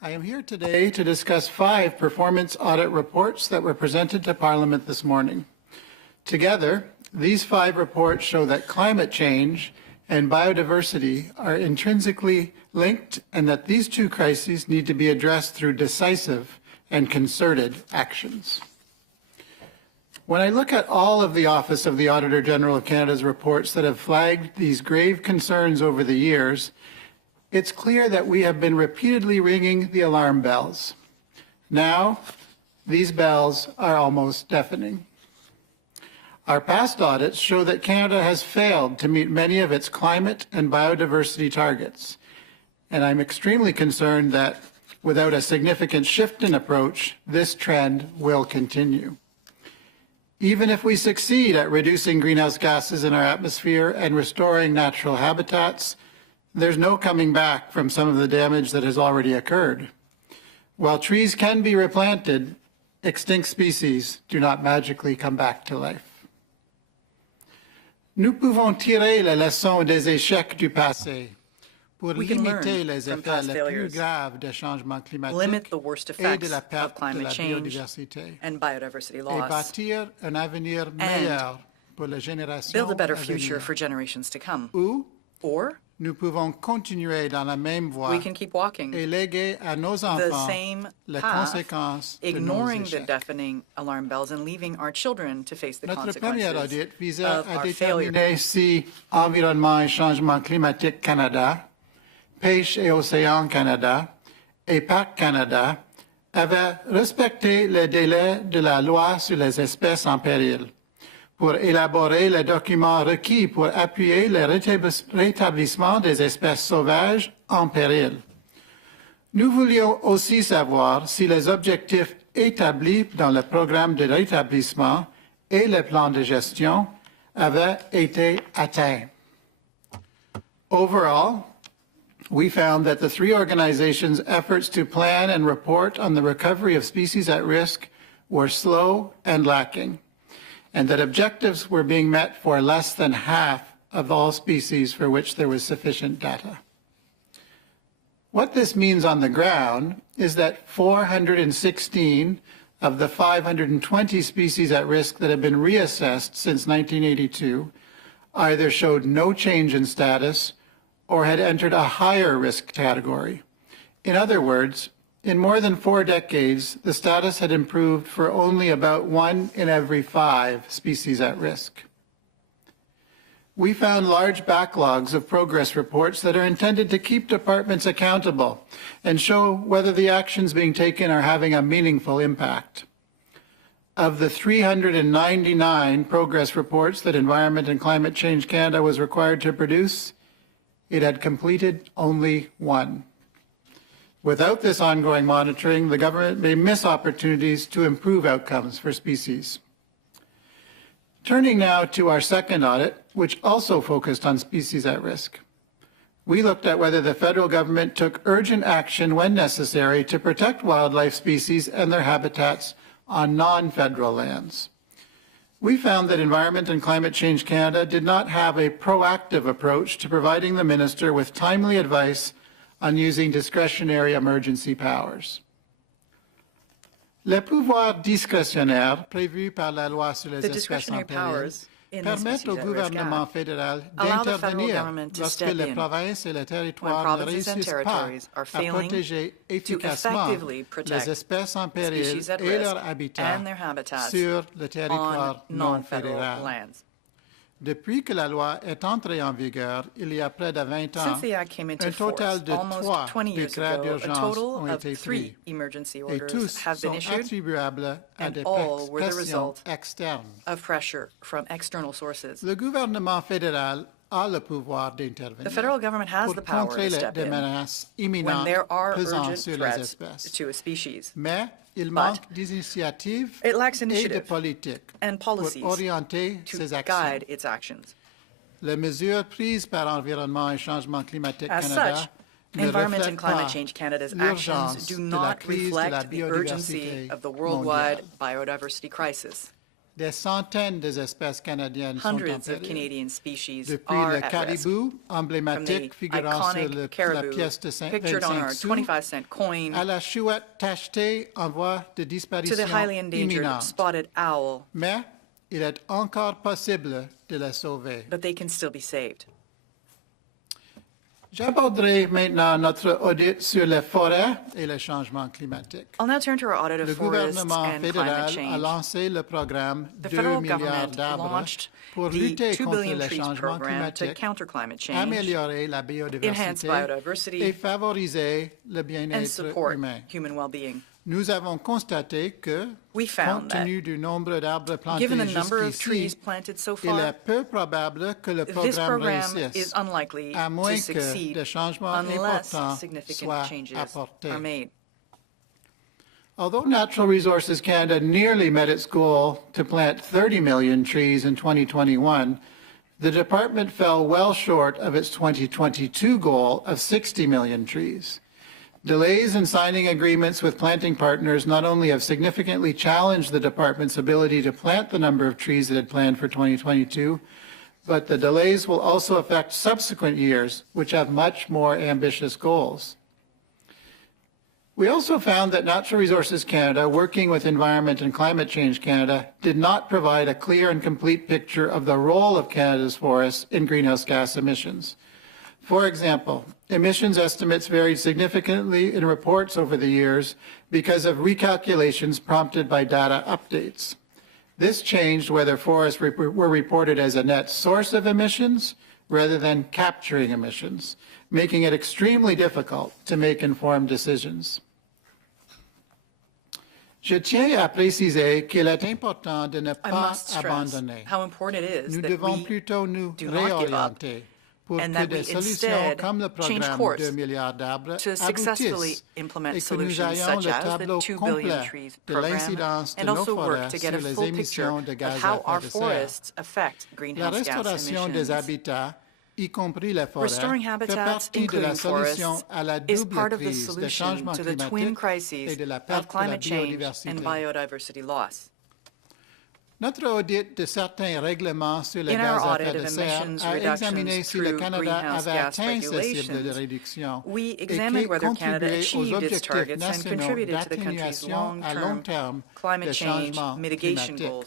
I am here today to discuss 5 performance audit reports that were presented to Parliament this morning. Together, these 5 reports show that climate change and biodiversity are intrinsically linked and that these 2 crises need to be addressed through decisive and concerted actions. When I look at all of the Office of the Auditor General of Canada's reports that have flagged these grave concerns over the years, it's clear that we have been repeatedly ringing the alarm bells. Now, these bells are almost deafening. Our past audits show that Canada has failed to meet many of its climate and biodiversity targets, and I'm extremely concerned that without a significant shift in approach, this trend will continue. Even if we succeed at reducing greenhouse gases in our atmosphere and restoring natural habitats, there's no coming back from some of the damage that has already occurred. While trees can be replanted, extinct species do not magically come back to life. Nous pouvons tirer les leçons des échecs du passé pour limiter les effets les plus graves des changements climatiques et de la perte de la biodiversité and biodiversity et loss, bâtir un avenir meilleur pour les générations build a better à future venir. for generations to come. Ou Or nous pouvons continuer dans la même voie we can keep walking et léguer à nos the enfants same les path, conséquences de nos ignoring the échecs. deafening alarm bells and leaving our children to face the Notre premier consequences audit visait of à our failure. déterminer si Environnement et Changement climatique Canada, Pêche et Océan Canada et Parc Canada avaient respecté les délais de la loi sur les espèces en péril pour élaborer les documents requis pour appuyer le rétablissement des espèces sauvages en péril. Nous voulions aussi savoir si les objectifs établis dans le programme de rétablissement et le plan de gestion avaient été atteints. Overall, we found that the 3 organizations' efforts to plan and report on the recovery of species at risk were slow and lacking, and that objectives were being met for less than half of all species for which there was sufficient data. What this means on the ground is that 416 of the 520 species at risk that have been reassessed since 1982 either showed no change in status or had entered a higher risk category. In other words, in more than 4 decades, the status had improved for only about 1 in every 5 species at risk. We found large backlogs of progress reports that are intended to keep departments accountable and show whether the actions being taken are having a meaningful impact. Of the 399 progress reports that Environment and Climate Change Canada was required to produce, it had completed only 1. Without this ongoing monitoring, the government may miss opportunities to improve outcomes for species. Turning now to our second audit, which also focused on species at risk. We looked at whether the federal government took urgent action when necessary to protect wildlife species and their habitats on non-federal lands. We found that Environment and Climate Change Canada did not have a proactive approach to providing the minister with timely advice on using discretionary emergency powers. Les pouvoirs discrétionnaires prévus par la loi sur les espèces en péril permettent au gouvernement fédéral d'intervenir lorsque les provinces et les territoires ne réussissent pas à protéger efficacement les espèces en péril et leurs habitats sur le territoire non fédéral. Depuis que la loi est entrée en vigueur, il y a près de 20 ans, un total de 3 décrets d'urgence ont été pris, et tous sont attribuables à des pressions externes. Le gouvernement fédéral a le pouvoir d'intervenir pour contrer des menaces imminentes pesant sur les espèces. Mais il manque d'initiatives et de politiques pour orienter ses actions. Les mesures prises par Environnement et Changement climatique Canada ne Environment and reflètent Climate pas Change Canada's l'urgence actions do de la not crise de la reflect the urgency biodiversité of the worldwide mondiale. biodiversity crisis. Des centaines d'espèces canadiennes sont en Hundreds of péril. Canadian species Depuis are le at risk. caribou, From the emblématique figurant sur iconic la caribou pièce de pictured on 25 our sous, 25-cent coin à la chouette tachetée en voie de to the disparition highly endangered imminente. spotted owl, Mais il est encore possible de la sauver. but they can still be saved. J'aborderai maintenant notre audit sur les forêts et le changement climatique. I'll now turn to our audit of Le forests gouvernement and climate fédéral a change. lancé le programme The 2 federal milliards government d'arbres launched pour the lutter 2 contre billion le trees changement program to climatique, counter climate change, améliorer la enhance biodiversité biodiversity, et favoriser le and bien-être support humain. human well-being. Nous avons constaté que, We found compte that, tenu du nombre d'arbres plantés given the number of trees jusqu'ici, planted so il est far, peu probable que le this programme program is réussisse, unlikely à to moins que succeed des changements unless importants significant soient changes apportés. are made. Although Natural Resources Canada nearly met its goal to plant 30 million trees in 2021, the department fell well short of its 2022 goal of 60 million trees. Delays in signing agreements with planting partners not only have significantly challenged the department's ability to plant the number of trees it had planned for 2022, but the delays will also affect subsequent years, which have much more ambitious goals. We also found that Natural Resources Canada, working with Environment and Climate Change Canada, did not provide a clear and complete picture of the role of Canada's forests in greenhouse gas emissions. For example, emissions estimates varied significantly in reports over the years because of recalculations prompted by data updates. This changed whether forests were reported as a net source of emissions rather than capturing emissions, making it extremely difficult to make informed decisions. Je tiens à préciser qu'il est important de ne I pas must stress abandonner. how important it is Nous that devons we plutôt nous do not give up réorienter pour and que that des we solutions instead comme le change programme course 2 milliards d'arbres to successfully aboutissent implement et que nous solutions ayons such le as the tableau 2 billion complet trees de program l'incidence de and nos also work forêts to get sur a les full picture émissions de of gaz à how effet our de serre. forests affect La greenhouse gas restauration des emissions. habitats, y compris les forêts, Restoring fait habitats, partie de la including solution forests, à la is double part of the crise de solution changement to the twin climatique crises et de la of perte de la climate change biodiversité. and biodiversity loss. Notre audit de certains règlements sur les In our gaz à audit effet de of serre emissions a examiné reductions si le through Canada greenhouse avait gas atteint ses cibles de regulations, réduction we et examined qui whether Canada contribuait aux achieved its objectifs targets and nationaux contributed to the country's d'atténuation à long long-term terme climate des change changements mitigation climatiques. goals.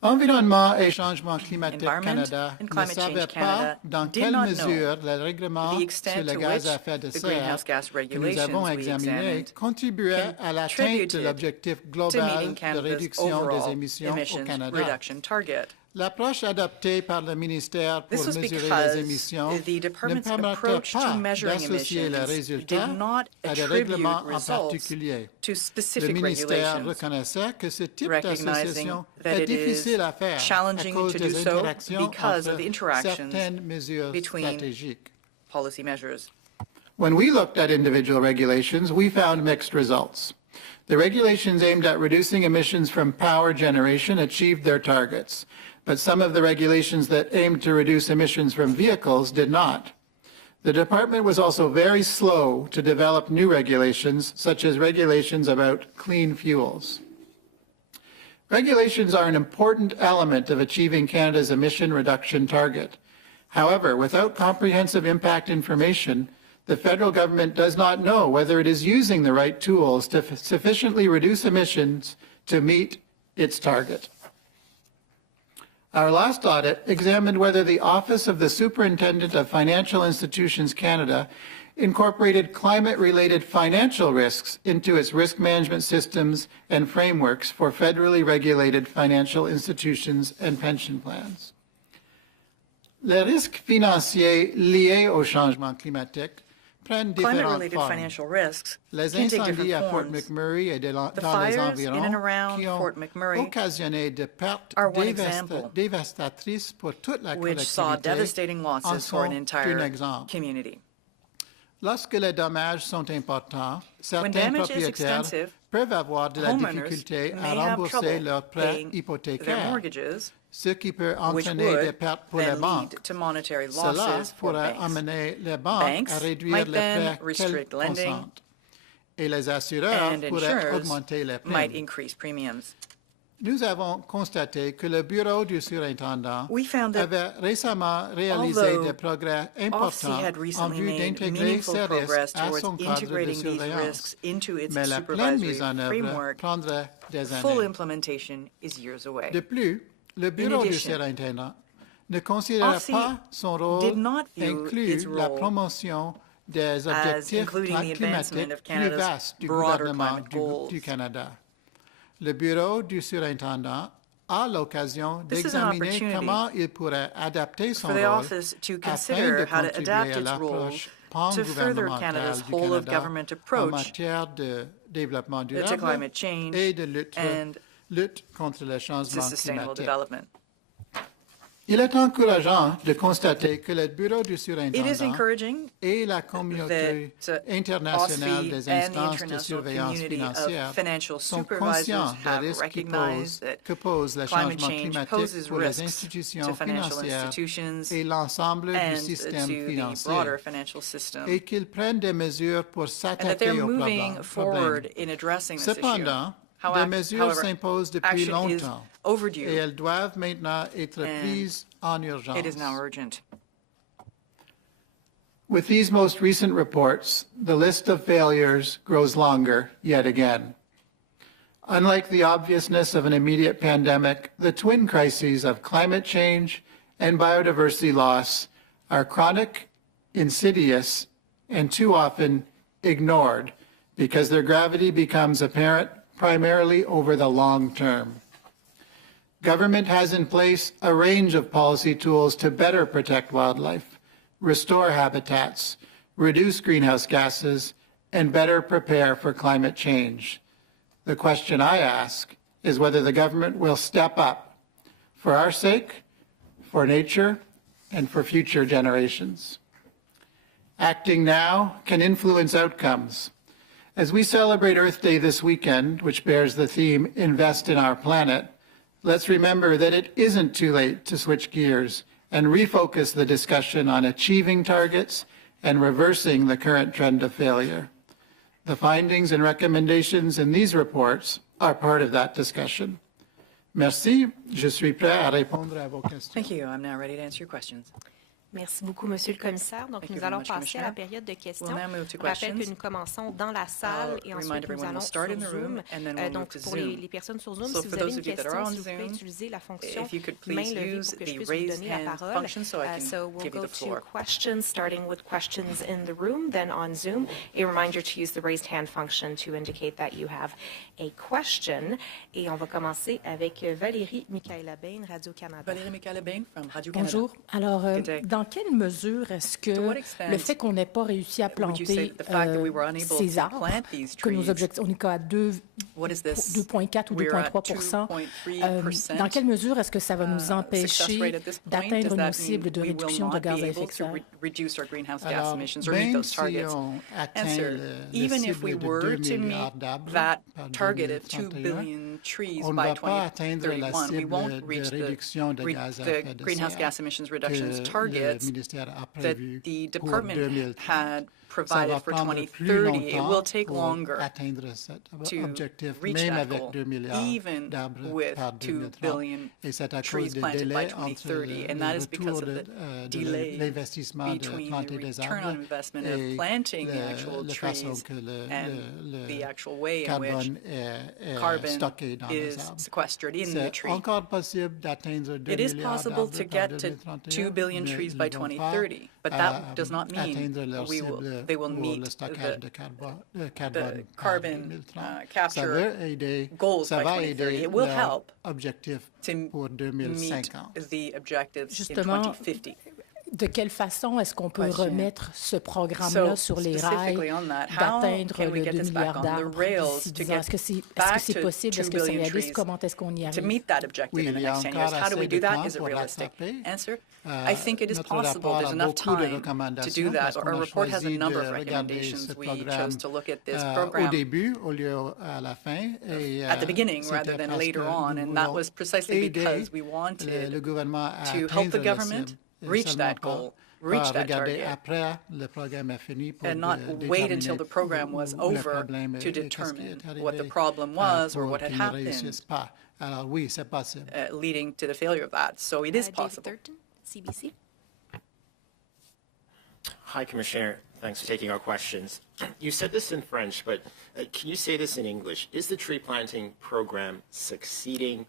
Environnement et changement climatique Environment Canada and ne Climate savait Change Canada pas dans did quelle not mesure know les règlements the sur extent les to gaz à which effet de the serre greenhouse gas que nous regulations avons we examinés examined contribuaient à l'atteinte de contributed l'objectif to global meeting de Canada's réduction des overall émissions au emissions Canada. reduction target. L'approche adoptée par le ministère This pour was mesurer because les émissions the ne department's permettait approach pas to measuring d'associer les emissions résultats did not à des attribute règlements en results particulier. to Le specific ministère regulations, reconnaissait que ce type recognizing d'association that est it is difficile à faire à challenging cause to des do so interactions because of entre the interactions certaines mesures between stratégiques. policy measures. When we looked at individual regulations, we found mixed results. The regulations aimed at reducing emissions from power generation achieved their targets, but some of the regulations that aimed to reduce emissions from vehicles did not. The department was also very slow to develop new regulations, such as regulations about clean fuels. Regulations are an important element of achieving Canada's emission reduction target. However, without comprehensive impact information, the federal government does not know whether it is using the right tools to sufficiently reduce emissions to meet its target. Our last audit examined whether the Office of the Superintendent of Financial Institutions Canada incorporated climate-related financial risks into its risk management systems and frameworks for federally regulated financial institutions and pension plans. Les risques financiers liés au changement climatique prennent différentes Climate-related formes. financial risks Les can take incendies à different Fort forms. McMurray et dans les fires in environs and around qui ont Fort McMurray occasionné de pertes are one example, dévastatrices pour toute la which saw collectivité devastating en losses for an sont un entire exemple. community. Lorsque les dommages sont importants, certains damage is propriétaires extensive, peuvent avoir de la homeowners difficulté may à have rembourser trouble leurs prêts paying their hypothécaires, mortgages, ce qui peut which entraîner des would pertes pour les then banques. lead to monetary Cela losses for pourrait banks. amener les banques Banks à réduire might les then prêts qu'elles restrict lending, consentent. Et les assureurs and pourraient insurers augmenter les might primes. increase premiums. nous avons constaté que le bureau du surintendant We found that avait récemment réalisé although des progrès OFC importants had en recently vue made d'intégrer meaningful ces risques progress à towards son cadre de integrating these surveillance. risks into its Mais la pleine supervisory mise en œuvre framework. prendrait des Full années. implementation is years away. De plus, le bureau du addition, surintendant ne considère OFC pas son did rôle not view its inclus la role promotion des as objectifs including the advancement climatiques of plus Canada's vastes du broader gouvernement climate goals. du Canada. Le bureau du surintendant a l'occasion This is an d'examiner opportunity comment il pourrait adapter son for the rôle office to afin consider de how to contribuer adapt à its role l'approche to further pan-gouvernementale Canada's du whole of Canada government en approach matière de développement to durable climate change et de lutte contre le to changement sustainable climatique. development. Il est encourageant de constater que le bureau du It is surintendant encouraging et la communauté that internationale OSFI des and the instances de international surveillance community financière of financial sont supervisors conscients des have risques recognized que pose le climate changement change climatique poses pour les risks institutions to financial financières institutions et l'ensemble du and système to the financier broader financial system, et qu'ils prennent des mesures pour and that s'attaquer they're au moving problème. forward in addressing this issue. Cependant, des mesures However, s'imposent depuis action is longtemps overdue, et elles doivent maintenant être and prises en urgence. it is now urgent. With these most recent reports, the list of failures grows longer yet again. Unlike the obviousness of an immediate pandemic, the twin crises of climate change and biodiversity loss are chronic, insidious, and too often ignored because their gravity becomes apparent primarily over the long term. Government has in place a range of policy tools to better protect wildlife, restore habitats, reduce greenhouse gases, and better prepare for climate change. The question I ask is whether the government will step up for our sake, for nature, and for future generations. Acting now can influence outcomes. As we celebrate Earth Day this weekend, which bears the theme Invest in Our Planet, let's remember that it isn't too late to switch gears and refocus the discussion on achieving targets and reversing the current trend of failure. The findings and recommendations in these reports are part of that discussion. Merci. Je suis prêt à répondre à vos questions. Thank you. I'm now ready to answer your questions. Merci beaucoup, Monsieur le Commissaire. Donc, Thank you nous very allons much, passer à la Commissioner. période de questions. We'll now move to Je rappelle que questions. nous commençons dans la salle et Remind ensuite nous everyone allons we'll start sur in the room Zoom. and then we'll move Donc, to pour Zoom. les personnes sur Zoom, So si for vous avez those une of you that question, are on si vous pouvez Zoom, utiliser la fonction if you could main please levée use pour que je the puisse vous raise donner la hand parole. function so I can So we'll give you go the floor. to questions, starting with questions in the room, then on Zoom. A reminder to use the raised hand function to indicate that you have a question. Et on va commencer avec Valérie Michaela-Bain, Radio-Canada. Valérie Michaela-Bain from Radio-Canada. Bonjour. Alors, Good day. dans quelle mesure est-ce que what extent le fait qu'on n'ait pas réussi à would you say planter that the fact that we were unable ces to arbres, plant these que nos trees, objectifs, on est qu'à what is this? 2,4 ou We're at 2,3 2.3%. dans quelle mesure est-ce que ça va nous Success empêcher rate at this point, d'atteindre does nos that cibles mean de we will réduction de not gaz be à effet able de to serre? reduce our greenhouse gas Alors, emissions or meet même those si targets? on atteint Answer, le even if cible we de were 2 to milliards meet d'arbres that par target of 2 2031, billion trees on ne by va pas atteindre la 2031, we cible won't de reach réduction de gaz à the effet de greenhouse serre gas emissions reductions que le targets ministère a that prévu the pour department 2030. had Ça va provided for prendre plus 2030. It will longtemps take pour longer atteindre cet to objectif, reach même that avec goal, 2 milliards even d'arbres with par 2 2030. billion Et c'est à cause trees des planted by délais entre 2030. And le that is because retour of the de delay l'investissement de between the planter des return arbres on investment of et planting the actual la façon trees que and the actual way in which carbone est carbon stocké dans les is arbres. sequestered in the C'est tree. encore possible d'atteindre 2 It is milliards possible d'arbres to par get to 2031, 2 billion mais trees ils by ne vont 2030, but pas, that does not mean atteindre leur they cible will pour meet le stockage de carbone par carbon 2030. Ça capture va aider, goals ça by va 2030. aider It will leur help objectif to pour meet 2050. the objectives in Justement, 2050. De quelle façon est-ce qu'on peut Question. remettre ce programme-là So, sur les specifically rails, on that, how d'atteindre can we le get 2 this back milliards on the d'arbres rails d'ici to 10 ans? get Est-ce que c'est back possible? to Est-ce 2 que c'est billion réaliste? trees Comment est-ce qu'on y to arrive? meet that objective Oui, in the il y a next 10 encore years? How do we assez do de that? temps Is it pour realistic? rattraper. Answer, I think it is Notre possible. rapport There's a enough beaucoup de time to recommandations do that. parce qu'on Our a report has a choisi number de of regarder recommendations. ce We programme chose to look at this au program début au lieu à la fin. Et, at the beginning c'était rather than parce later que on, nous and that voulons was precisely aider because we le wanted gouvernement à to help atteindre the la government cible, reach seulement that pas goal, reach that regarder target après le programme est fini pour and not wait until the program was over to determine what the problem was or what had happened, pas. Alors oui, c'est possible. leading to the failure of that. So it is David possible. Thurton, CBC. Hi, Commissioner. Thanks for taking our questions. You said this in French, but can you say this in English? Is the tree planting program succeeding?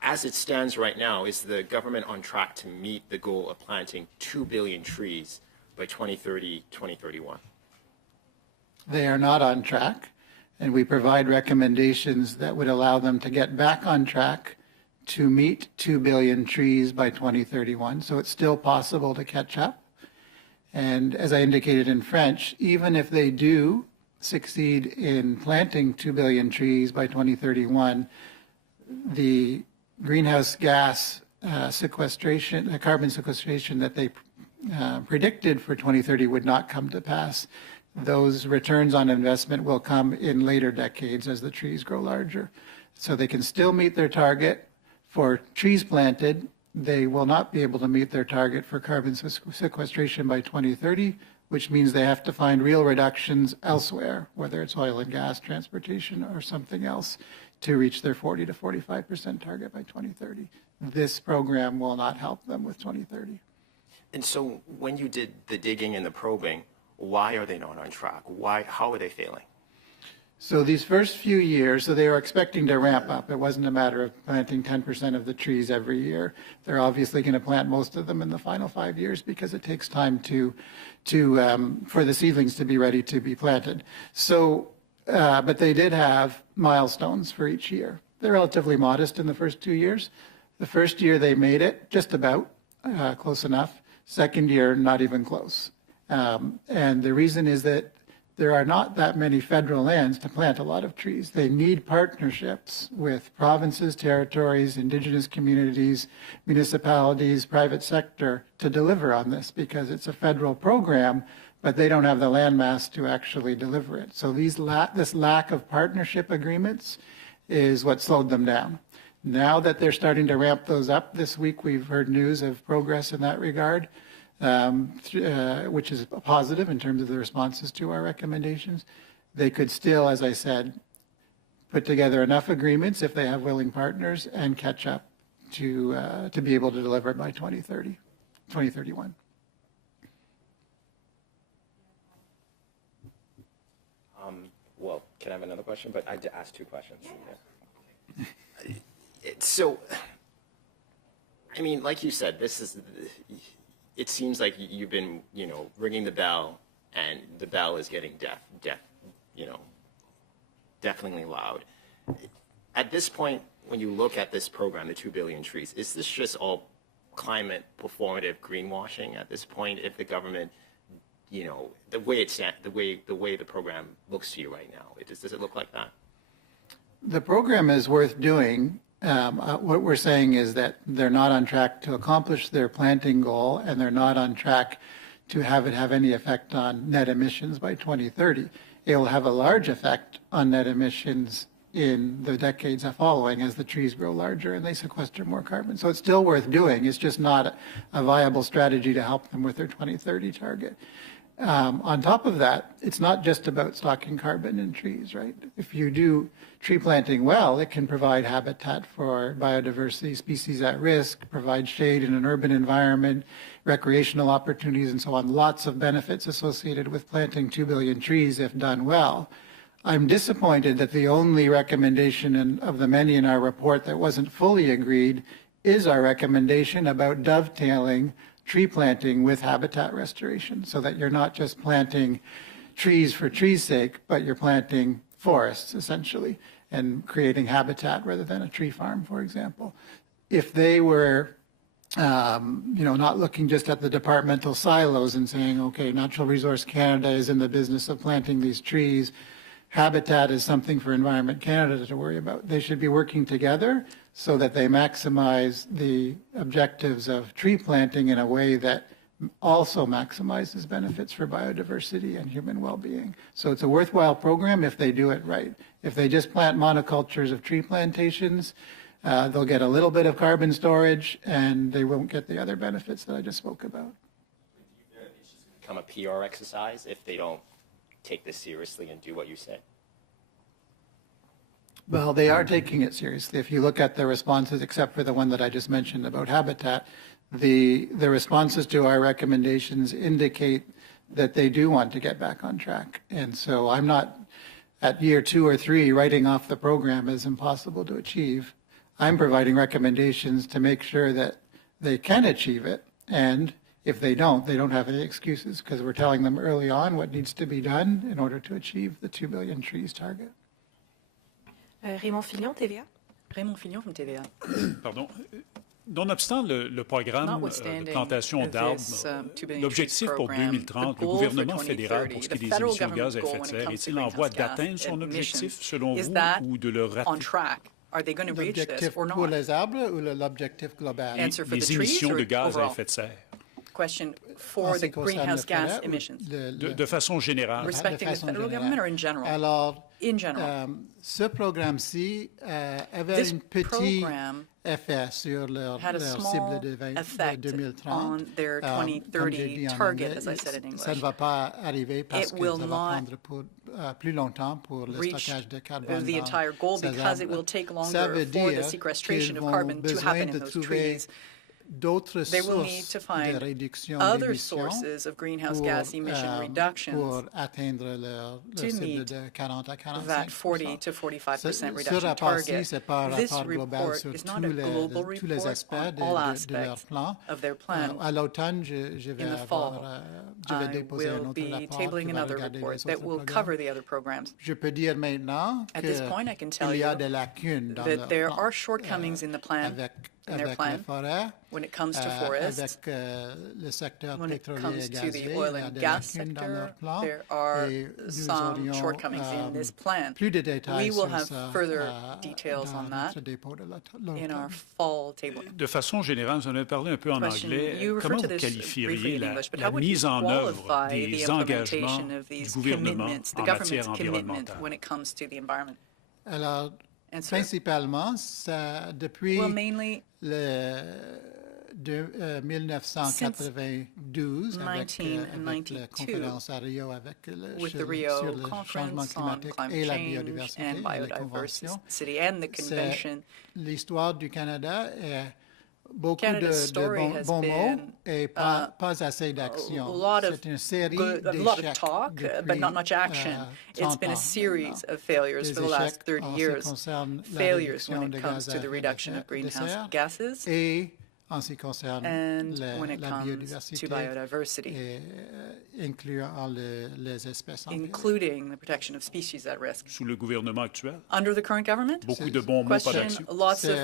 As it stands right now, is the government on track to meet the goal of planting 2 billion trees by 2030, 2031? They are not on track, and we provide recommendations that would allow them to get back on track to meet 2 billion trees by 2031. So it's still possible to catch up. And as I indicated in French, even if they do succeed in planting 2 billion trees by 2031, the greenhouse gas sequestration, carbon sequestration that they predicted for 2030 would not come to pass. Those returns on investment will come in later decades as the trees grow larger. So they can still meet their target for trees planted. They will not be able to meet their target for carbon sequestration by 2030, which means they have to find real reductions elsewhere, whether it's oil and gas, transportation, or something else, to reach their 40 to 45% target by 2030. This program will not help them with 2030. And so when you did the digging and the probing, why are they not on track? How are they failing? So these first few years, so they were expecting to ramp up. It wasn't a matter of planting 10% of the trees every year. They're obviously going to plant most of them in the final 5 years because it takes time for the seedlings to be ready to be planted. So, but they did have milestones for each year. They're relatively modest in the first 2 years. The first year they made it just about close enough. Second year, not even close. And the reason is that there are not that many federal lands to plant a lot of trees. They need partnerships with provinces, territories, indigenous communities, municipalities, private sector to deliver on this because it's a federal program, but they don't have the land mass to actually deliver it. So this lack of partnership agreements is what slowed them down. Now that they're starting to ramp those up this week, we've heard news of progress in that regard. Which is positive in terms of the responses to our recommendations. They could still, as I said, put together enough agreements if they have willing partners and catch up to be able to deliver it by 2030, 2031. Well, can I have another question? But I asked 2 questions. Yeah. So, I mean, like you said, it seems like you've been, ringing the bell, and the bell is getting deafeningly loud. At this point, when you look at this program, the 2 billion trees, is this just all climate performative greenwashing at this point? If the government, the way the program looks to you right now, does it look like that? The program is worth doing. What we're saying is that they're not on track to accomplish their planting goal, and they're not on track to have it have any effect on net emissions by 2030. It will have a large effect on net emissions in the decades following as the trees grow larger and they sequester more carbon. So it's still worth doing. It's just not a viable strategy to help them with their 2030 target. On top of that, it's not just about stocking carbon in trees, right? If you do tree planting well, it can provide habitat for biodiversity, species at risk, provide shade in an urban environment, recreational opportunities, and so on. Lots of benefits associated with planting 2 billion trees if done well. I'm disappointed that the only recommendation of the many in our report that wasn't fully agreed is our recommendation about dovetailing tree planting with habitat restoration, so that you're not just planting trees for trees' sake, but you're planting forests essentially and creating habitat rather than a tree farm, for example. If they were not looking just at the departmental silos and saying, okay, Natural Resource Canada is in the business of planting these trees, habitat is something for Environment Canada to worry about. They should be working together so that they maximize the objectives of tree planting in a way that also maximizes benefits for biodiversity and human well-being. So it's a worthwhile program if they do it right. If they just plant monocultures of tree plantations, they'll get a little bit of carbon storage and they won't get the other benefits that I just spoke about. become a PR exercise if they don't take this seriously and do what you say? Well, they are taking it seriously. If you look at the responses, except for the one that I just mentioned about habitat, the responses to our recommendations indicate that they do want to get back on track. And so I'm not at year 2 or 3 writing off the program as impossible to achieve. I'm providing recommendations to make sure that they can achieve it. And if they don't have any excuses, because we're telling them early on what needs to be done in order to achieve the 2 billion trees target. Raymond Fillon, TVA. Raymond Fillon from TVA. Pardon. Nonobstant le programme de plantation d'arbres, l'objectif pour 2030, le gouvernement fédéral, pour ce qui est des émissions de gaz à effet de serre, est-il en voie d'atteindre son objectif, selon vous, ou de le rater? Are they going to reach this L'objectif or not? pour les arbres ou l'objectif global? Answer for the Les trees émissions or de gaz à overall? effet de serre. Question En for ce the qui concerne greenhouse le gas forêt, emissions. De façon générale. Respecting the façon federal générale. government or in general? Alors, In general. ce programme-ci avait This un petit program effet sur leur had a cible small de effect 2030. on their Comme j'ai 2030 dit en target, anglais, as I said in ça ne English. va pas arriver parce It que will ça va not prendre plus longtemps pour le reach stockage de carbone the dans entire goal ces because it arbres. will take Ça longer veut for the dire sequestration qu'ils of vont carbon to besoin happen de in those trouver trees. d'autres They will need sources to de find réduction other d'émissions sources of greenhouse pour, gas emission reductions pour atteindre leur to cible meet de 40 à 45%. that 40 to 45% Ce reduction rapport-ci, target. c'est pas un This rapport global report sur is not a global tous les report aspects on all de leur aspects plan. of their plan. À l'automne, je vais In the fall, je vais I déposer un will autre be rapport tabling qui va another regarder report les that autres will programmes. cover the other programs. Je peux dire maintenant At this point, I can tell qu'il y a you des lacunes dans that leur there plan, are shortcomings in the plan, avec in their les plan, forêts, when it comes to forests. avec le secteur When it pétrolier comes et to gazier, the il oil y a and des gas lacunes dans sector, leur plan. there are Et nous some aurions, shortcomings in this plan. plus de détails We will sur have ça, further details dans on that notre dépôt de in l'automne. our fall table. De façon générale, vous en avez parlé un peu en Question. anglais. You refer Comment to vous this briefly qualifieriez in la, English, but la how would you mise en œuvre qualify the des engagements implementation of du these gouvernement commitments, the en government's matière commitment environnementale? when it comes to the environment? Alors, Answer. principalement, depuis Well, mainly le 1992, avec la conférence à Rio with the sur Rio le changement Conference on climatique climate et la change biodiversité and et les conventions. biodiversity and the convention. L'histoire du Canada est beaucoup Canada's de story has bons mots been, et pas assez d'action. a lot of C'est une série a lot of d'échecs talk, but not much action. It's been a series of failures for the last 30 years. Failures when it comes to the reduction of greenhouse gases et en ce qui concerne and when it la comes biodiversité, to biodiversity, incluant les espèces en péril. including the protection of species at risk. Sous le gouvernement actuel? Under the current government? Beaucoup de bons mots, pas Question, d'action. lots of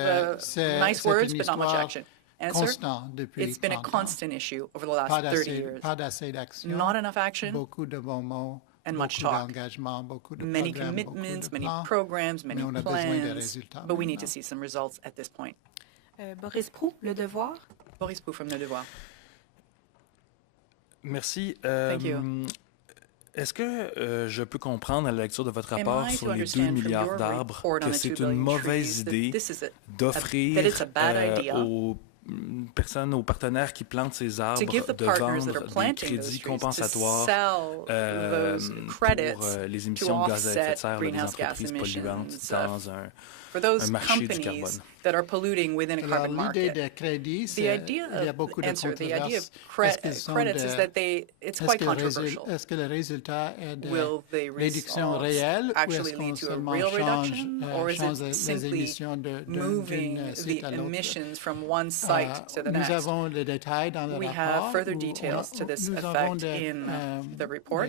nice words, but not much action. Answer, Constant depuis it's been a 30 ans. constant issue over the last Pas 30 d'assez years. pas d'assez d'action, Not enough action, beaucoup de bons mots, and much beaucoup talk. d'engagement, beaucoup de many programmes, beaucoup commitments, de many plans. programs, many Mais on a besoin de plans, résultats but we need to maintenant. see some results at this point. Boris Proulx, Le Devoir. Boris Proulx from Le Devoir. Merci. Thank you. Est-ce que je peux comprendre à la lecture de votre Am rapport I to sur les 2 understand from milliards your d'arbres report on que the c'est 2 une billion mauvaise trees idée that this is d'offrir that it's a bad idea aux personnes, aux partenaires qui plantent ces arbres to give the de partners vendre that are des planting those crédits trees to compensatoires sell those credits pour les to émissions de gaz à effet de offset serre des greenhouse gas entreprises polluantes emissions dans un for those marché du companies carbone. that are polluting within a Alors, carbon l'idée market. des crédits, The idea il y a beaucoup de answer, the idea of controverses. Est-ce qu'ils sont credits de- is that it's est-ce quite que le controversial. est-ce que le résultat est de Will the réduction results réelle ou actually est-ce qu'on lead to a seulement real change, reduction, or is change it les simply émissions d'une moving site the à l'autre? emissions from one site to the Nous next? avons les détails dans le We rapport. have further où details to this nous avons effect in the report.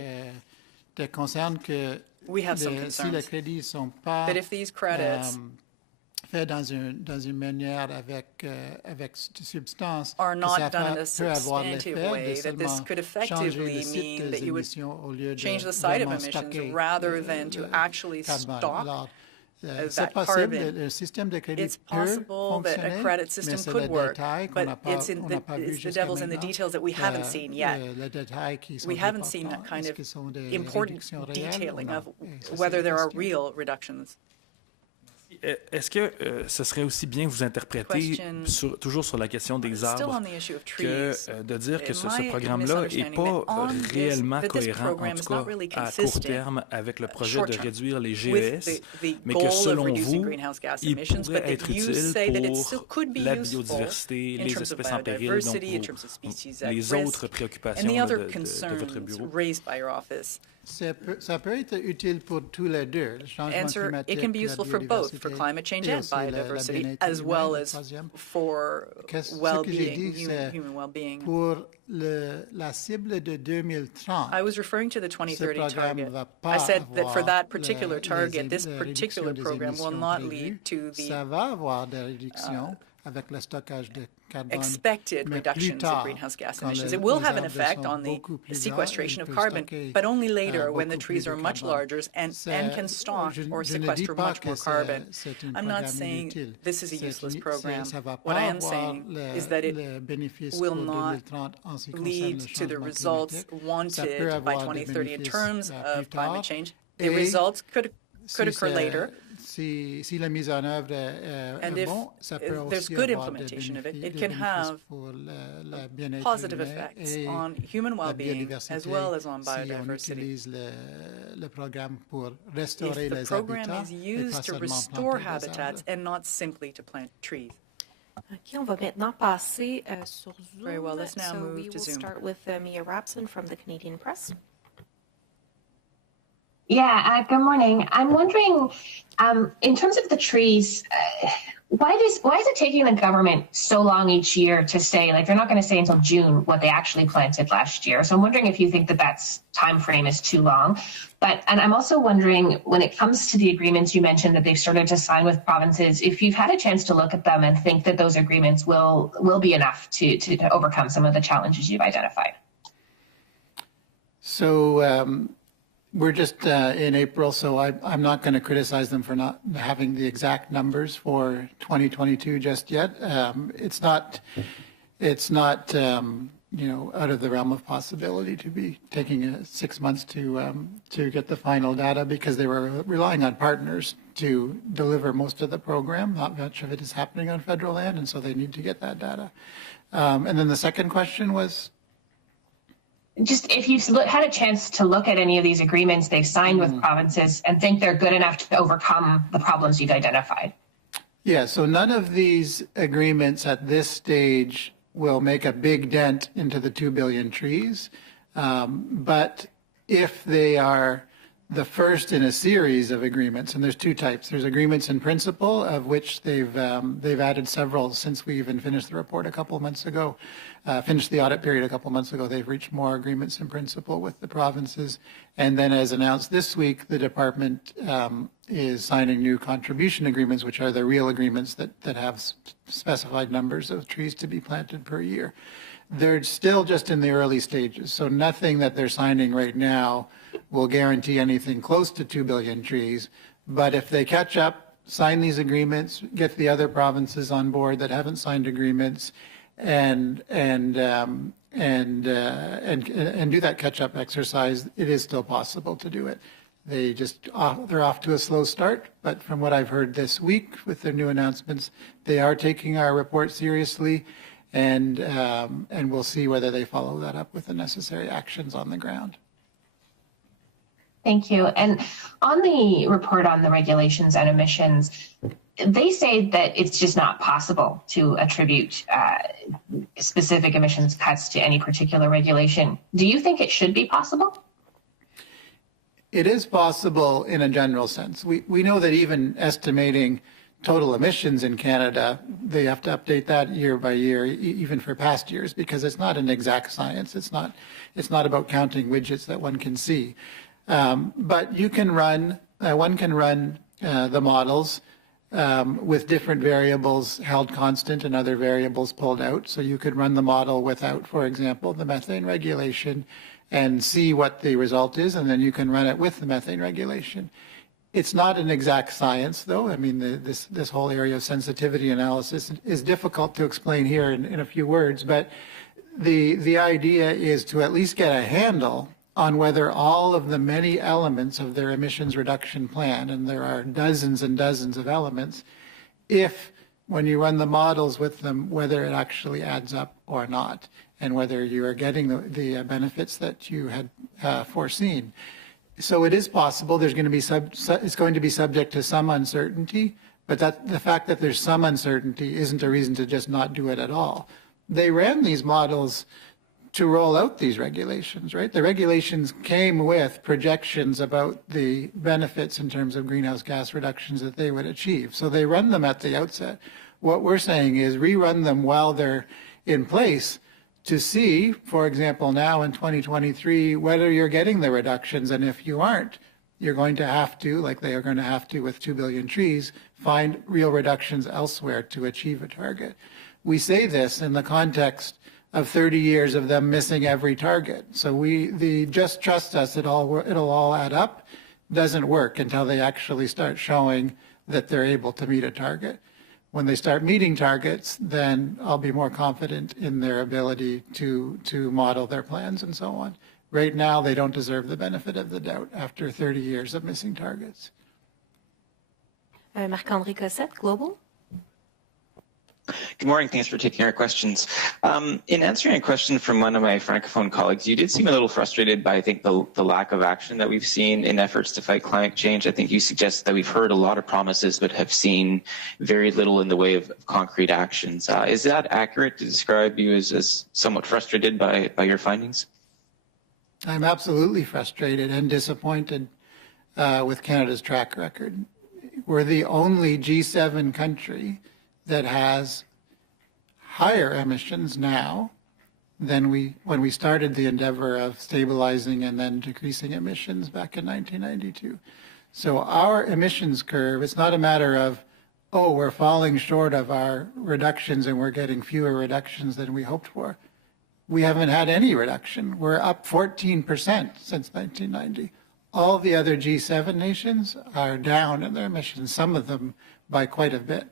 des concerns que We have some si les concerns crédits ne sont pas that if these credits faits dans une manière avec substance, are que not ça done in a peut avoir substantive l'effet way, de that this seulement could changer effectively le site mean des that you would émissions au lieu de change the site of vraiment emissions stocker rather than to actually carbone. stock Alors, c'est that possible, carbon. le système de crédit It's peut possible that fonctionner, a credit mais system c'est could le work, détail qu'on but n'a pas, it's on n'a pas vu the jusqu'à devil's in the maintenant. details that we haven't seen yet. Les détails qui sont We haven't seen that importants. kind Est-ce of qu'ils sont des important réductions réelles ou detailing non? of Et ça, c'est whether la there are question. real reductions. Est-ce que ce serait aussi bien que vous interprétez, toujours sur la question des arbres, que de dire que ce programme-là n'est pas réellement cohérent, en tout cas à court terme, avec le projet de réduire les GES, mais que selon vous, il pourrait être utile pour la biodiversité, les espèces en péril, donc les autres préoccupations de votre bureau? Ça peut être utile pour tous les deux. Le changement Answer, it can be useful for both, for climate change and biodiversity, as well as for well-being, human well-being. Pour la cible de 2030, I was referring to the 2030 target. I said that for that particular target, this particular program will not lead to the ça va avoir des réductions avec le stockage de carbone, expected reductions of greenhouse gas emissions. It will have an effect on the sequestration of carbon, but only later when the trees are much larger and can stock or sequester much more carbon. I'm not saying this is a useless program. What I am saying is that it will not lead to the results wanted by 2030 in terms of climate change. The results could occur later. Si la mise en œuvre est bon, ça peut aussi avoir des bénéfices pour le bien-être positive humain effects et on human la well-being as well as on biodiversité. Si on biodiversity. utilise le programme pour restaurer If the les program habitats is et pas used to seulement restore planter des habitats arbres. and not simply to plant trees. OK, on va maintenant passer sur Zoom. Very well, let's now so move we to will Zoom. start with Mia Rapson from the Canadian Press. Yeah, good morning. I'm wondering, in terms of the trees, why is it taking the government so long each year to say, like, they're not going to say until June what they actually planted last year? So I'm wondering if you think that's time frame is too long. And I'm also wondering, when it comes to the agreements you mentioned that they've started to sign with provinces, if you've had a chance to look at them and think that those agreements will be enough to overcome some of the challenges you've identified. So we're just in April, so I'm not going to criticize them for not having the exact numbers for 2022 just yet. It's not out of the realm of possibility to be taking 6 months to get the final data, because they were relying on partners to deliver most of the program. Not much of it is happening on federal land, and so they need to get that data. And then the second question was? Just if you've had a chance to look at any of these agreements they've signed with provinces and think they're good enough to overcome the problems you've identified. Yeah, so none of these agreements at this stage will make a big dent into the 2 billion trees. But if they are the first in a series of agreements, and there's two types. There's agreements in principle, of which they've added several since we even finished the report a couple of months ago, finished the audit period a couple of months ago. They've reached more agreements in principle with the provinces. And then, as announced this week, the department is signing new contribution agreements, which are the real agreements that have specified numbers of trees to be planted per year. They're still just in the early stages, so nothing that they're signing right now will guarantee anything close to 2 billion trees. But if they catch up, sign these agreements, get the other provinces on board that haven't signed agreements, and do that catch-up exercise, it is still possible to do it. They're off to a slow start, but from what I've heard this week with their new announcements, they are taking our report seriously. And we'll see whether they follow that up with the necessary actions on the ground. Thank you. And on the report on the regulations and emissions, they say that it's just not possible to attribute specific emissions cuts to any particular regulation. Do you think it should be possible? It is possible in a general sense. We know that even estimating total emissions in Canada, they have to update that year by year, even for past years, because it's not an exact science. It's not about counting widgets that one can see. But you can run, one can run the models with different variables held constant and other variables pulled out. So you could run the model without, for example, the methane regulation and see what the result is, and then you can run it with the methane regulation. It's not an exact science, though. I mean, this whole area of sensitivity analysis is difficult to explain here in a few words, but the idea is to at least get a handle on whether all of the many elements of their emissions reduction plan, and there are dozens and dozens of elements, if when you run the models with them, whether it actually adds up or not, and whether you are getting the benefits that you had foreseen. So it is possible there's going to be it's going to be subject to some uncertainty, but the fact that there's some uncertainty isn't a reason to just not do it at all. They ran these models to roll out these regulations, right? The regulations came with projections about the benefits in terms of greenhouse gas reductions that they would achieve. So they run them at the outset. What we're saying is rerun them while they're in place to see, for example, now in 2023, whether you're getting the reductions. And if you aren't, you're going to have to, like they are going to have to with 2 billion trees, find real reductions elsewhere to achieve a target. We say this in the context of 30 years of them missing every target. So the just trust us, it'll all add up, doesn't work until they actually start showing that they're able to meet a target. When they start meeting targets, then I'll be more confident in their ability to model their plans and so on. Right now, they don't deserve the benefit of the doubt after 30 years of missing targets. Marc-André Cossette, Global. Good morning. Thanks for taking our questions. In answering a question from one of my Francophone colleagues, you did seem a little frustrated by, I think, the lack of action that we've seen in efforts to fight climate change. I think you suggested that we've heard a lot of promises but have seen very little in the way of concrete actions. Is that accurate to describe you as somewhat frustrated by your findings? I'm absolutely frustrated and disappointed with Canada's track record. We're the only G7 country that has higher emissions now than when we started the endeavor of stabilizing and then decreasing emissions back in 1992. So our emissions curve, it's not a matter of, oh, we're falling short of our reductions and we're getting fewer reductions than we hoped for. We haven't had any reduction. We're up 14% since 1990. All the other G7 nations are down in their emissions, some of them by quite a bit.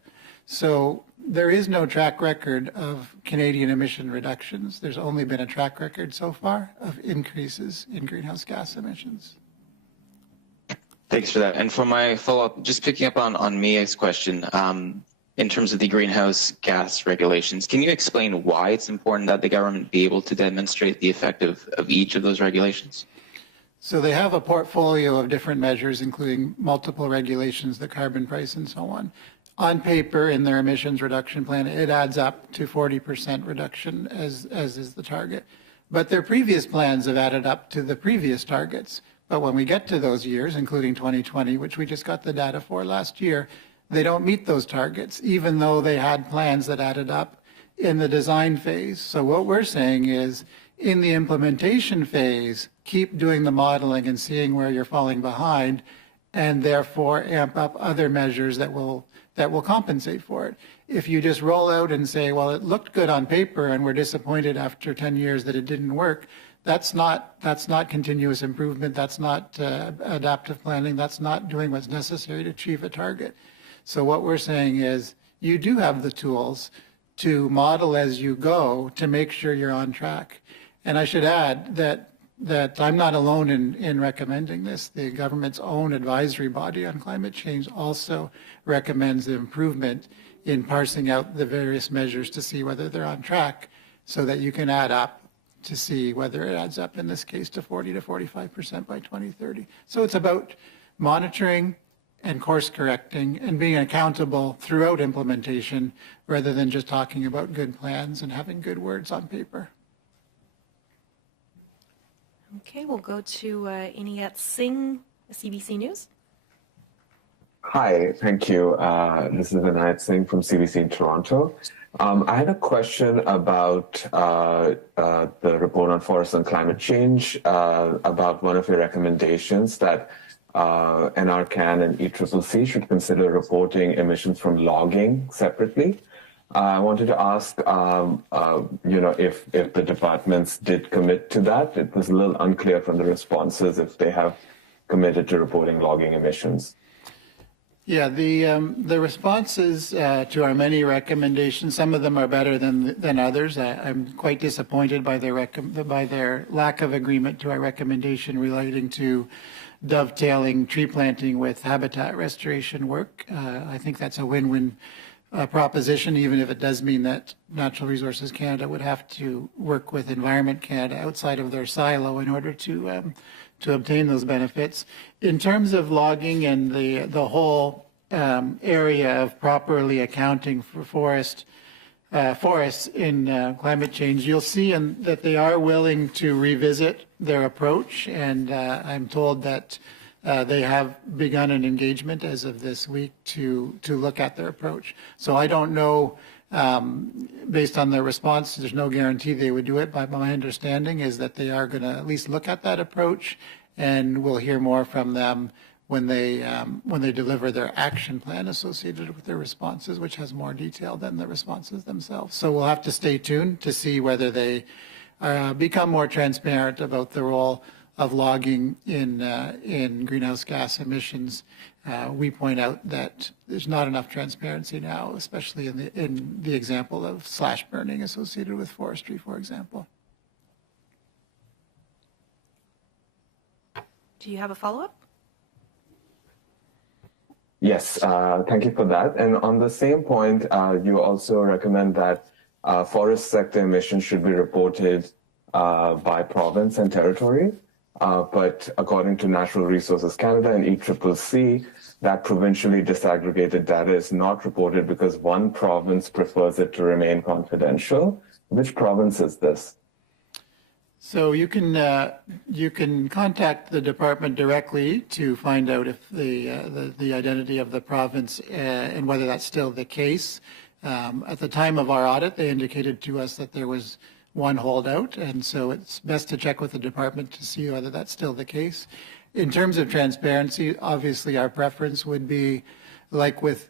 So there is no track record of Canadian emission reductions. There's only been a track record so far of increases in greenhouse gas emissions. Thanks for that. And for my follow-up, just picking up on Mia's question, in terms of the greenhouse gas regulations, can you explain why it's important that the government be able to demonstrate the effect of each of those regulations? So they have a portfolio of different measures, including multiple regulations, the carbon price, and so on. On paper, in their emissions reduction plan, it adds up to 40% reduction as is the target. But their previous plans have added up to the previous targets. But when we get to those years, including 2020, which we just got the data for last year, they don't meet those targets, even though they had plans that added up in the design phase. So what we're saying is, in the implementation phase, keep doing the modeling and seeing where you're falling behind, and therefore amp up other measures that will compensate for it. If you just roll out and say, well, it looked good on paper and we're disappointed after 10 years that it didn't work, that's not continuous improvement, that's not adaptive planning, that's not doing what's necessary to achieve a target. So what we're saying is you do have the tools to model as you go to make sure you're on track. And I should add that I'm not alone in recommending this. The government's own advisory body on climate change also recommends the improvement in parsing out the various measures to see whether they're on track so that you can add up to see whether it adds up, in this case, to 40 to 45% by 2030. So it's about monitoring and course correcting and being accountable throughout implementation rather than just talking about good plans and having good words on paper. Okay, we'll go to Inayat Singh, CBC News. Hi, thank you. This is Inayat Singh from CBC in Toronto. I had a question about the report on forest and climate change, about one of your recommendations that NRCan and ECCC should consider reporting emissions from logging separately. I wanted to ask, if the departments did commit to that. It was a little unclear from the responses if they have committed to reporting logging emissions. Yeah, the responses to our many recommendations, some of them are better than others. I'm quite disappointed by their lack of agreement to our recommendation relating to dovetailing tree planting with habitat restoration work. I think that's a win-win proposition, even if it does mean that Natural Resources Canada would have to work with Environment Canada outside of their silo in order to obtain those benefits. In terms of logging and the whole area of properly accounting for forests in climate change, you'll see that they are willing to revisit their approach, and I'm told that they have begun an engagement as of this week to look at their approach. So I don't know, based on their response, there's no guarantee they would do it, but my understanding is that they are going to at least look at that approach, and we'll hear more from them when they deliver their action plan associated with their responses, which has more detail than the responses themselves. So we'll have to stay tuned to see whether they become more transparent about the role of logging in greenhouse gas emissions. We point out that there's not enough transparency now, especially in the example of slash burning associated with forestry, for example. Do you have a follow-up? Yes, thank you for that. And on the same point, you also recommend that forest sector emissions should be reported by province and territory. But according to Natural Resources Canada and ECCC, that provincially disaggregated data is not reported because one province prefers it to remain confidential. Which province is this? So you can contact the department directly to find out if the identity of the province and whether that's still the case. At the time of our audit, they indicated to us that there was one holdout, and so it's best to check with the department to see whether that's still the case. In terms of transparency, obviously our preference would be like with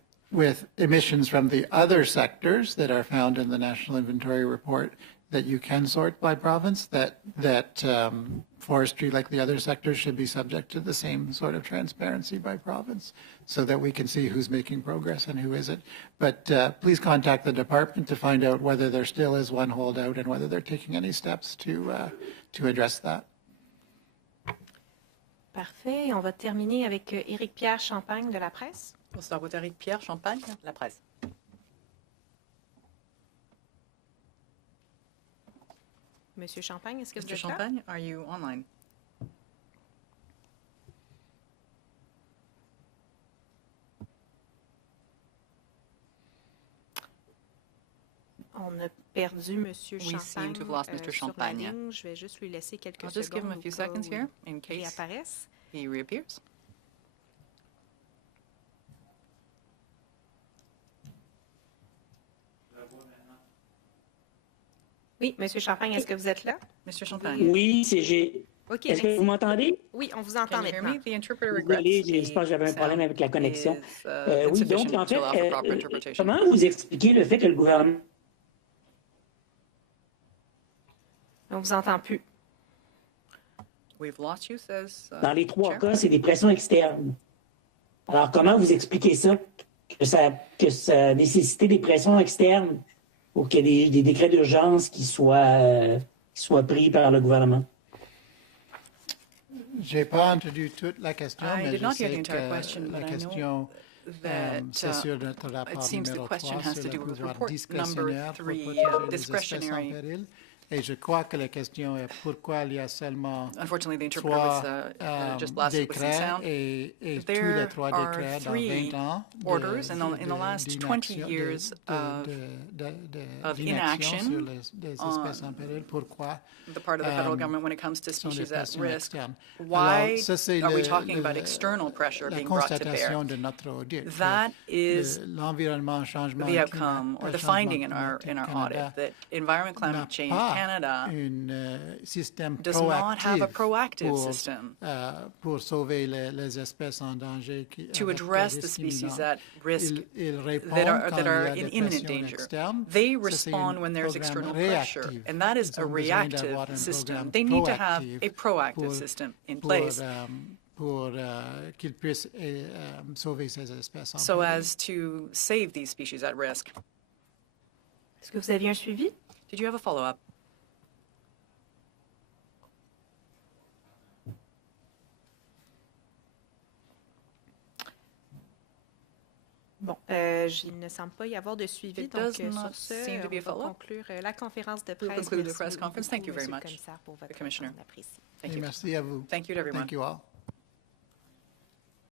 emissions from the other sectors that are found in the National Inventory Report, that you can sort by province, that forestry, like the other sectors, should be subject to the same sort of transparency by province so that we can see who's making progress and who isn't. But please contact the department to find out whether there still is one holdout and whether they're taking any steps to address that. Parfait. On va terminer avec Éric-Pierre Champagne de la Presse. On start with Éric-Pierre Champagne, La Presse. Monsieur Champagne, est-ce que vous Mr. êtes Champagne, là? are you online? On a perdu Monsieur We seem Champagne, to have lost Mr. sur la Champagne. ligne. Je vais juste lui laisser quelques I'll just give him a few seconds here in il case apparaisse. he reappears. Oui, Monsieur Champagne, est-ce que vous êtes là? Mr. Champagne. Oui, c'est j'ai. OK. Est-ce que vous m'entendez? Oui, on vous entend Can you hear maintenant. me? The interpreter regrets Désolé, the j'espère que j'avais un problème avec la connexion. is, Oui, donc insufficient en to allow for proper fait, interpretation. comment vous expliquez le fait que le gouvernement... On vous entend plus. We've lost you, says Dans les trois Chair. cas, c'est des pressions externes. Alors, comment vous expliquez ça? Que ça nécessitait des pressions externes pour qu'il y ait des décrets d'urgence qui soient pris par le gouvernement? J'ai pas entendu toute la question, I mais did je not hear sais the entire que question, la but I question, know that c'est sur notre it rapport seems the numéro question 3 has sur to le do with pouvoir report discrétionnaire number pour 3, protéger les espèces en discretionary. péril. Et je crois que la question est pourquoi il y a seulement Unfortunately, the interpreter was just blasted with some décrets sound. et tous les There trois are décrets dans 3 20 ans orders in the last 20 years of d'inaction sur inaction les espèces en péril. Pourquoi? the part of the federal government when it comes to sont des species at pressions risk. externes. Why Alors, ça, c'est are we talking about external pressure la being brought to bear? constatation de notre audit. That is l'environnement, changement the outcome or the finding in our audit that Environment Climate Change Canada système does not have a proactive pour, system pour sauver les espèces en danger to address the species at risk that are in imminent danger. They respond when there's external pressure, and that is a reactive system. They need to have a proactive system in place pour qu'ils puissent sauver ces espèces en so péril. as to save these species at risk. Est-ce que vous aviez un suivi? Did you have a follow-up? Bon, il ne semble pas y avoir de suivi. It Donc, does sur not ce, seem to be a on va follow-up. conclure la conférence de We'll presse. conclude the Merci press conference. Thank you very beaucoup, much, Monsieur le Commissaire, pour votre Commissioner. temps. On apprécie. Thank Et you. merci à vous. Thank you to everyone. Thank you all.